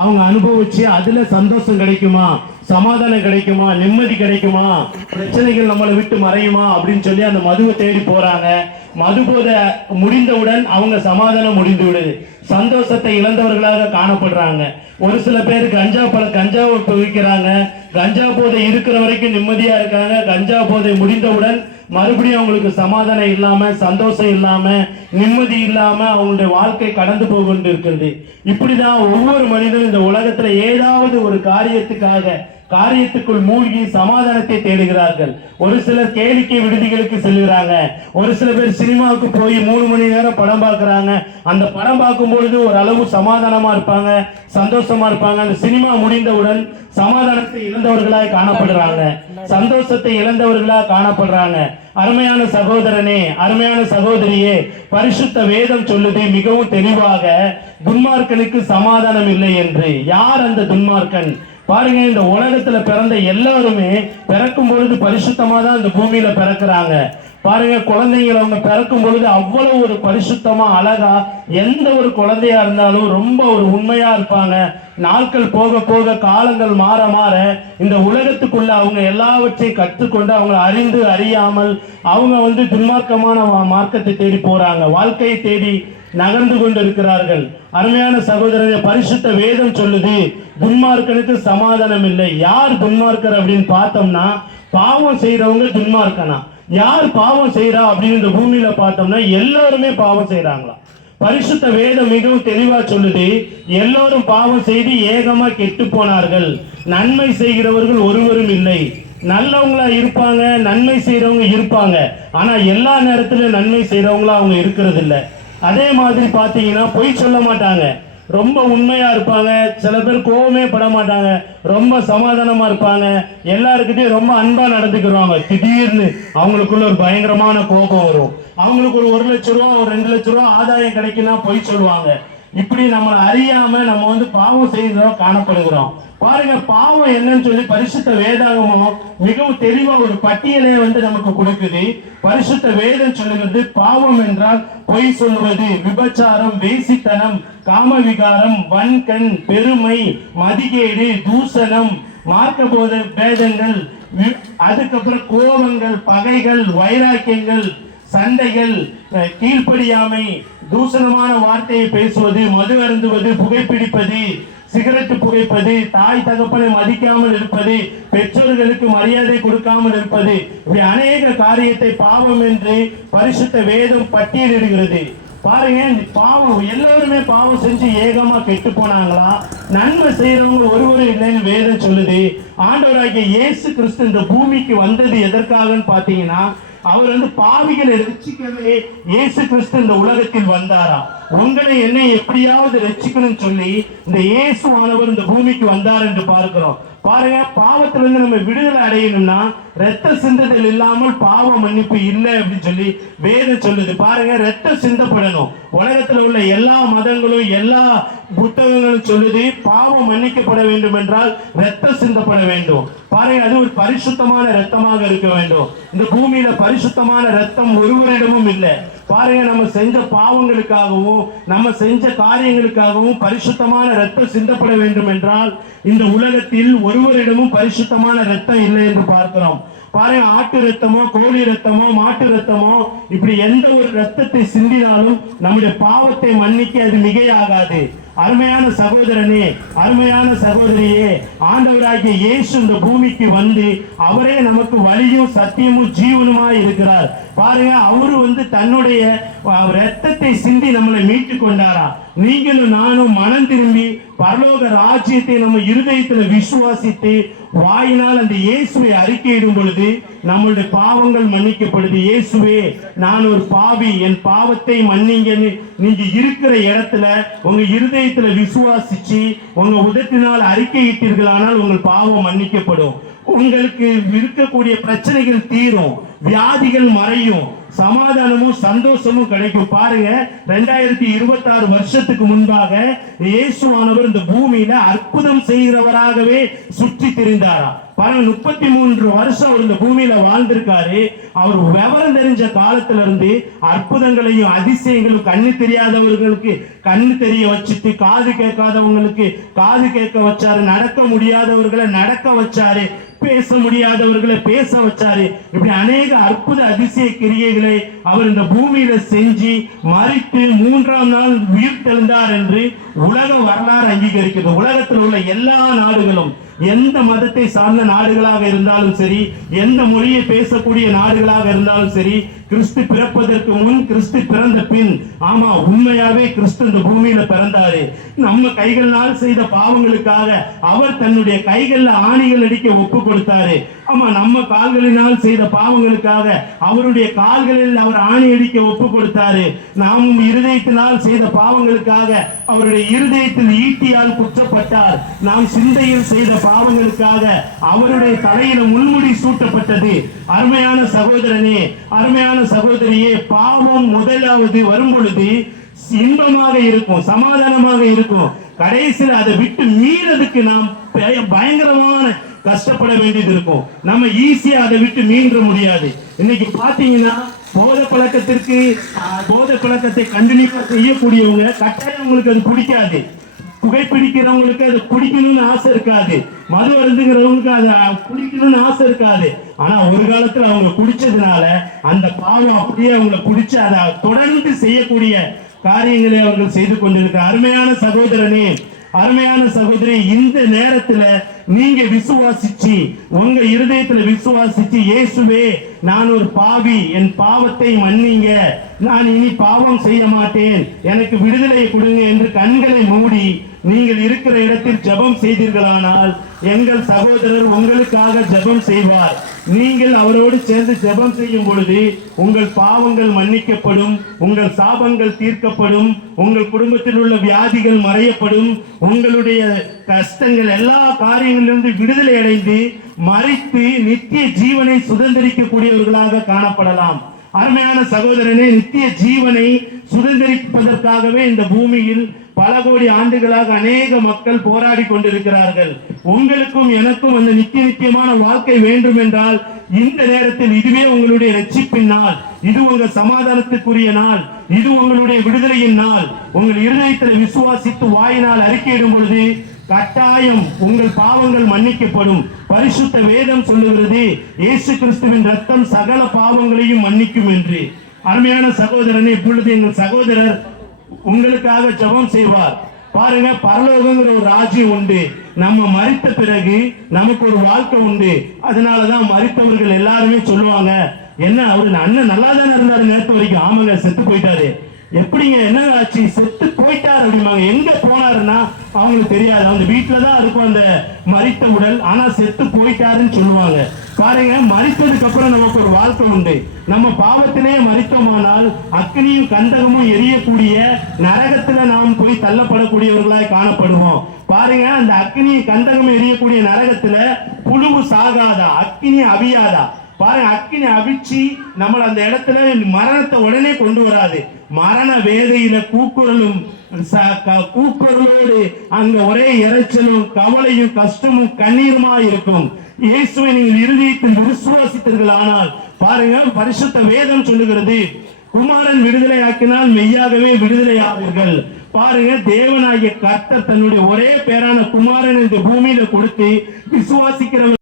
அவங்க அனுபவிச்சு அதுல சந்தோஷம் கிடைக்குமா, சமாதானம் கிடைக்குமா, நிம்மதி கிடைக்குமா, பிரச்சனைகள் நம்மளை விட்டு மறையுமா அப்படின்னு சொல்லி அந்த மதுவை தேடி போறாங்க. மது போதை முடிந்தவுடன் அவங்க சமாதானம் முடிந்து விடுது, சந்தோஷத்தை இழந்தவர்களாக காணப்படுறாங்க. ஒரு சில பேர் கஞ்சாவை விற்கிறாங்க. கஞ்சா போதை இருக்கிற வரைக்கும் நிம்மதியா இருக்காங்க. கஞ்சா போதை முடிந்தவுடன் மறுபடியும் அவங்களுக்கு சமாதானம் இல்லாம, சந்தோஷம் இல்லாம, நிம்மதி இல்லாம அவங்களுடைய வாழ்க்கை கடந்து போகொண்டு இருக்கிறது. இப்படிதான் ஒவ்வொரு மனிதனும் இந்த உலகத்துல ஏதாவது ஒரு காரியத்துக்குள் மூழ்கி சமாதானத்தை தேடுகிறார்கள். ஒரு சிலர் கேளிக்கை விடுதிகளுக்கு செல்கிறாங்க. ஒரு சில பேர் சினிமாவுக்கு போய் 3 மணி நேரம் படம் பார்க்கறாங்க. அந்த படம் பார்க்கும் பொழுது ஒரு அளவு சமாதானமா இருப்பாங்க, சந்தோஷமா இருப்பாங்க. அந்த சினிமா முடிந்தவுடன் சமாதானத்தை இழந்தவர்களாய் காணப்படுறாங்க, சந்தோஷத்தை இழந்தவர்களாக காணப்படுறாங்க. அருமையான சகோதரனே, அருமையான சகோதரியே, பரிசுத்த வேதம் சொல்லுது மிகவும் தெளிவாக, துன்மார்க்கனுக்கு சமாதானம் இல்லை என்று. யார் அந்த துன்மார்க்கன்? பாருங்க, இந்த உலகத்துல பிறந்த எல்லாருமே பிறக்கும் பொழுது பரிசுத்தமா தான் இந்த பூமியில பிறக்கிறாங்க. பாருங்க, குழந்தைங்களை அவங்க பிறக்கும் பொழுது அவ்வளவு ஒரு பரிசுத்தமா அழகா, எந்த ஒரு குழந்தையா இருந்தாலும் ரொம்ப ஒரு உண்மையா இருப்பாங்க. நாட்கள் போக போக, காலங்கள் மாற மாற இந்த உலகத்துக்குள்ள அவங்க எல்லாவற்றையும் கற்றுக்கொண்டு அவங்க அறிந்து அறியாமல் அவங்க துன்மார்க்கமான மார்க்கத்தை தேடி போறாங்க, வாழ்க்கையை தேடி நகர்ந்து கொண்டு இருக்கிறார்கள். அருமையான சகோதரரை, பரிசுத்த வேதம் சொல்லுது துன்மார்க்கனுக்கு சமாதானம் இல்லை. யார் துன்மார்க்கர் அப்படின்னு பார்த்தோம்னா, பாவம் செய்யறவங்க துன்மார்க்கனா. யார் பாவம் செய்யறா அப்படின்னு இந்த பூமியில பார்த்தோம்னா எல்லாருமே பாவம் செய்யறாங்களா. பரிசுத்த வேதம் மிகவும் தெளிவா சொல்லுது, எல்லாரும் பாவம் செய்து ஏகமா கெட்டு போனார்கள், நன்மை செய்கிறவர்கள் ஒருவரும் இல்லை. நல்லவங்களா இருப்பாங்க, நன்மை செய்யறவங்க இருப்பாங்க, ஆனா எல்லா நேரத்திலும் நன்மை செய்யறவங்களா அவங்க இருக்கிறது இல்லை. அதே மாதிரி பாத்தீங்கன்னா பொய் சொல்ல மாட்டாங்க, ரொம்ப உண்மையா இருப்பாங்க. சில பேர் கோவமே பட மாட்டாங்க, ரொம்ப சமாதானமா இருப்பாங்க, எல்லாருக்கிட்டையும் ரொம்ப அன்பா நடந்துக்கிறாங்க. திடீர்னு அவங்களுக்குள்ள ஒரு பயங்கரமான கோபம் வரும். அவங்களுக்கு ஒரு 1 லட்சம் ரூபா, ஒரு 2 லட்சம் ரூபா ஆதாயம் கிடைக்குன்னா பொய் சொல்லுவாங்க. இப்படி நம்ம அறியாம நம்ம பாவம் செய்கிறோம், காணப்படுகிறோம். பாருங்க, பாவம் என்னன்னு சொல்லி பரிசுத்த வேதாகமம் மிகவும் தெளிவா ஒரு பட்டியலே நமக்கு கொடுக்குது. பரிசுத்த வேதம் சொல்லுகிறது, பாவம் என்றால் பொய் சொல்வது, விபச்சாரம், வேசித்தனம், காமவிகாரம், வன்கண், பெருமை, மதிகேடு, தூசணம், மார்க்க போத பேதங்கள், அதுக்கப்புறம் கோபங்கள், பகைகள், வைராக்கியங்கள், சண்டைகள், கீழ்ப்படியாமை, தூசணமான வார்த்தையை பேசுவது, மது அருந்துவது, புகைப்பிடிப்பது, சிகரெட் புகைப்பது, தாய் தகப்பனை மதிக்காமல் இருப்பது, பெற்றோர்களுக்கு மரியாதை கொடுக்காமல் இருப்பது, இப்படி அநேக காரியத்தை பாவம் என்று பரிசுத்த வேதம் பட்டியலிடுகிறது. பாருங்க, பாவம் எல்லாருமே பாவம் செஞ்சு ஏகமா கெட்டு போனாங்களா, நன்மை செய்யறவங்க ஒருவரும் இல்லைன்னு வேதம் சொல்லுது. ஆண்டவராகிய இயேசு கிறிஸ்து இந்த பூமிக்கு வந்தது எதற்காகன்னு பாத்தீங்கன்னா, அவர் பாவிகளை ரட்சிக்கவே இயேசு கிறிஸ்து இந்த உலகத்தில் வந்தாரா. உங்களை என்னை எப்படியாவது ரட்சிக்கணும்னு சொல்லி இந்த இயேசுவானவர் இந்த பூமிக்கு வந்தார் என்று பார்க்கிறோம். பாருங்க, பாவத்திலிருந்து நம்ம விடுதலை அடையணும்னா ரத்த சிந்துதல் இல்லாமல் பாவ மன்னிப்பு இல்லை அப்படின்னு சொல்லி வேதம் சொல்லுது. பாருங்க, ரத்தம் சிந்தப்படணும். உலகத்தில் உள்ள எல்லா மதங்களும் எல்லா புத்தகங்களும் சொல்லுது, பாவம் மன்னிக்கப்பட வேண்டும் என்றால் ரத்தம் சிந்தப்பட வேண்டும். பாருங்க, அது ஒரு பரிசுத்தமான ரத்தமாக இருக்க வேண்டும். இந்த பூமியில பரிசுத்தமான ரத்தம் ஒருவரிடமும் இல்லை. பாருங்க, நம்ம செஞ்ச பாவங்களுக்காகவும் நம்ம செஞ்ச காரியங்களுக்காகவும் பரிசுத்தமான ரத்தம் சிந்தப்பட வேண்டும் என்றால் இந்த உலகத்தில் ஒருவரிடமும் பரிசுத்தமான ரத்தம் இல்லை என்று பார்க்கிறோம். பாருங்க, ஆட்டு ரத்தமோ, கோழி ரத்தமோ, மாட்டு ரத்தமோ, இப்படி எந்த ஒரு ரத்தத்தை சிந்தினாலும் நம்முடைய பாவத்தை மன்னிக்க அது மிகையாகாது. அருமையான சகோதரனே, அருமையான சகோதரியே, ஆண்டவராகிய இயேசு இந்த பூமிக்கு வந்து அவரே நமக்கு வழியும் சத்தியமும் ஜீவனுமாய் இருக்கிறார். பாருங்க, அவரு தன்னுடைய ரத்தத்தை சிந்தி நம்மளை மீட்டு கொண்டாரா. நீங்களும் நானும் மனம் திரும்பி பரலோக ராஜ்யத்தை நம்ம இருதயத்துல விசுவாசித்து வாயினால் அந்த இயேசுவை அறிக்கையிடும் பொழுது நம்மளுடைய பாவங்கள் மன்னிக்கப்படுது. இயேசுவே, நான் ஒரு பாவி, என் பாவத்தை மன்னிங்கன்னு நீங்க இருக்கிற இடத்துல உங்க இருதயத்துல விசுவாசிச்சு உங்க உதட்டினால் அறிக்கையிட்டீர்களானால் உங்கள் பாவம் மன்னிக்கப்படும். உங்களுக்கு இருக்கக்கூடிய பிரச்சனைகள் தீரும், வியாதிகள் மறையும், சமாதானமும் சந்தோஷமும் கிடைக்கும். பாருங்க, 2026 வருஷத்துக்கு முன்பாக இயேசுவானவர் இந்த பூமியில அற்புதம் செய்கிறவராகவே சுற்றி திரிந்தாரா. பாருங்க 33 வருஷம் அவர் இந்த பூமியில வாழ்ந்திருக்காரு. அவர் விவரம் தெரிஞ்ச காலத்துல இருந்து அற்புதங்களையும் அதிசயங்களும் கண்ணு தெரியாதவர்களுக்கு கண்ணு தெரிய வச்சுட்டு, காது கேட்காதவங்களுக்கு காது கேட்க வச்சாரு, நடக்க முடியாதவர்களை நடக்க வச்சாரு, பேச முடியாதவர்களை பேச வச்சாரு. இப்படி அநேக அற்புத அதிசய கிரியைகளை அவர் இந்த பூமியில செஞ்சு மரித்து 3ஆம் நாள் உயிர் தெழுந்தார் என்று உலக வரலாறு அங்கீகரிக்கிறது. உலகத்தில் உள்ள எல்லா நாடுகளும், எந்த மதத்தை சார்ந்த நாடுகளாக இருந்தாலும் சரி, எந்த மொழியை பேசக்கூடிய நாடுகளாக இருந்தாலும் சரி, கிறிஸ்து பிறப்பதற்கு முன், கிறிஸ்து பிறந்த பின், ஆமா உண்மையாவே கிறிஸ்து இந்த பூமியில பிறந்தாரு. நம்ம கைகளால் செய்த பாவங்களுக்காக அவர் தன்னுடைய கைகள்ல ஆணிகள் அடிக்க ஒப்பு கொடுத்தாரு. ஆமா நம்ம கால்களினால் செய்த பாவங்களுக்காக அவருடைய கால்களில் அவர் ஆணி அடிக்க ஒப்பு கொடுத்தாரு. நாமும் இருதயத்தினால் செய்த பாவங்களுக்காக அவருடைய இருதயத்தில் ஈட்டியால் குற்றப்பட்டார். நாம் சிந்தையில் செய்த பாவங்களுக்காக அவருடைய தலையில முள்முடி சூட்டப்பட்டது. அருமையான சகோதரனே, அருமையான சகோதரியே, பாவம் முதலாவது வரும் பொழுது இன்பமாக இருக்கும், சமாதானமாக இருக்கும். கடைசியில் அதை விட்டு மீறதுக்கு நாம் பயங்கரமான கஷ்டப்பட வேண்டியது இருக்கும். நம்ம ஈஸியா அதை விட்டு மீற முடியாது. இன்னைக்கு பாத்தீங்கன்னா போதை பழக்கத்தை கண்டினியூவா செய்யக்கூடியவங்க கட்டாயம் உங்களுக்கு அது பிடிக்காது. புகைப்பிடிக்கிறவங்களுக்கு அது குடிக்கணும்னு ஆசை இருக்காது. மது அருந்துகிறவங்களுக்கு அது குடிக்கணும்னு ஆசை இருக்காது. ஆனா ஒரு காலத்துல அவங்க குடிச்சதுனால அந்த பாவம் அப்படியே அவங்களை பிடிச்சு அதை தொடர்ந்து செய்யக்கூடிய காரியங்களை அவர்கள் செய்து கொண்டிருக்க. அருமையான சகோதரனே, அருமையான சகோதரி, இந்த நேரத்துல நீங்க விசுவாசிச்சு, உங்க இருதயத்துல விசுவாசிச்சு, இயேசுவே நான் ஒரு பாவி, என் பாவத்தை மன்னிங்க, நான் இனி பாவம் செய்ய மாட்டேன், எனக்கு விடுதலை கொடுங்க என்று கண்களை மூடி நீங்கள் இருக்கிற இடத்தில் ஜெபம் செய்தீர்களானால் எங்கள் சகோதரர் உங்களுக்காக ஜெபம் செய்வார். நீங்கள் அவரோடு சேர்ந்து ஜெபம் செய்யும் பொழுது உங்கள் பாவங்கள் மன்னிக்கப்படும், உங்கள் சாபங்கள் தீர்க்கப்படும், உங்கள் குடும்பத்தில் உள்ள வியாதிகள் மறையப்படும், உங்களுடைய கஷ்டங்கள் எல்லா காரியங்களிலிருந்து விடுதலை அடைந்து மறித்து நித்திய ஜீவனை சுதந்திரிக்கக்கூடியவர்களாக காணப்படலாம். அருமையான சகோதரனே, நித்திய ஜீவனை சுதந்திரிப்பதற்காகவே இந்த பூமியில் பல கோடி ஆண்டுகளாக அநேக மக்கள் போராடி கொண்டிருக்கிறார்கள். உங்களுக்கும் எனக்கும் அந்த நித்தியமான வாழ்க்கை வேண்டும் என்றால் இந்த நேரத்தில் இதுவே உங்களுடைய ரட்சிப்பின் நாள், இது உங்கள் சமாதானத்துக்குரிய நாள், இது உங்களுடைய விடுதலையின் நாள். உங்கள் இருதயத்தில் விசுவாசித்து வாயினால் அறிக்கையிடும் பொழுது கட்டாயம் உங்கள் பாவங்கள் மன்னிக்கப்படும். பரிசுத்த வேதம் சொல்லுகிறது, இயேசு கிறிஸ்துவின் ரத்தம் சகல பாவங்களையும் மன்னிக்கும் என்று. அருமையான சகோதரனே, இப்பொழுது எங்கள் சகோதரர் உங்களுக்காக ஜெபம் செய்வார். பாருங்க, பரலோகங்கிற ஒரு ராஜ்யம் உண்டு. நம்ம மரித்த பிறகு நமக்கு ஒரு வாழ்க்கை உண்டு. அதனாலதான் மரித்தவர்கள் எல்லாருமே சொல்லுவாங்க, என்ன அவரு அண்ணன் நல்லா தானே இருந்தாரு நேரத்து வரைக்கும். ஆமாங்க, செத்து போயிட்டாரு. எப்படிங்க, என்ன ஆச்சு, செத்து போயிட்டாரு அப்படிம்பாங்க. எங்க போனாருன்னா அவங்களுக்கு தெரியாது, அவங்க வீட்டுலதான் இருக்கும் அந்த மரித்த உடல், ஆனா செத்து போயிட்டாருன்னு சொல்லுவாங்க. பாருங்க, மரித்ததுக்கு அப்புறம் நமக்கு ஒரு வாழ்க்கை உண்டு. நம்ம பாவத்திலே மரித்தோமானால் அக்னியும் கந்தகமும் எரியக்கூடிய நரகத்துல நாம் போய் தள்ளப்படக்கூடியவர்களாய் காணப்படுவோம். பாருங்க, அந்த அக்னி கந்தகம் எரியக்கூடிய நரகத்துல புழுவு சாகாதா, அக்னி அவியாதா? பாருங்க, அக்கினி அவிச்சி நம்மள அந்த இடத்துல மரணத்தை உடனே கொண்டு வராது. மரண வேதையில கூக்குரலோடு அங்க ஒரே இறைச்சலும் கவலையும் கஷ்டமும் கண்ணீருமா இருக்கும். இயேசுவை நீங்கள் இருதயத்தில் விசுவாசித்தீர்கள் ஆனால் பாருங்க, பரிசுத்த வேதம் சொல்லுகிறது, குமாரன் விடுதலை ஆக்கினால் மெய்யாகவே விடுதலை ஆவீர்கள். பாருங்க, தேவனாகிய கர்த்தர் தன்னுடைய ஒரே பேரான குமாரன் இந்த பூமியில கொடுத்து விசுவாசிக்கிறவர்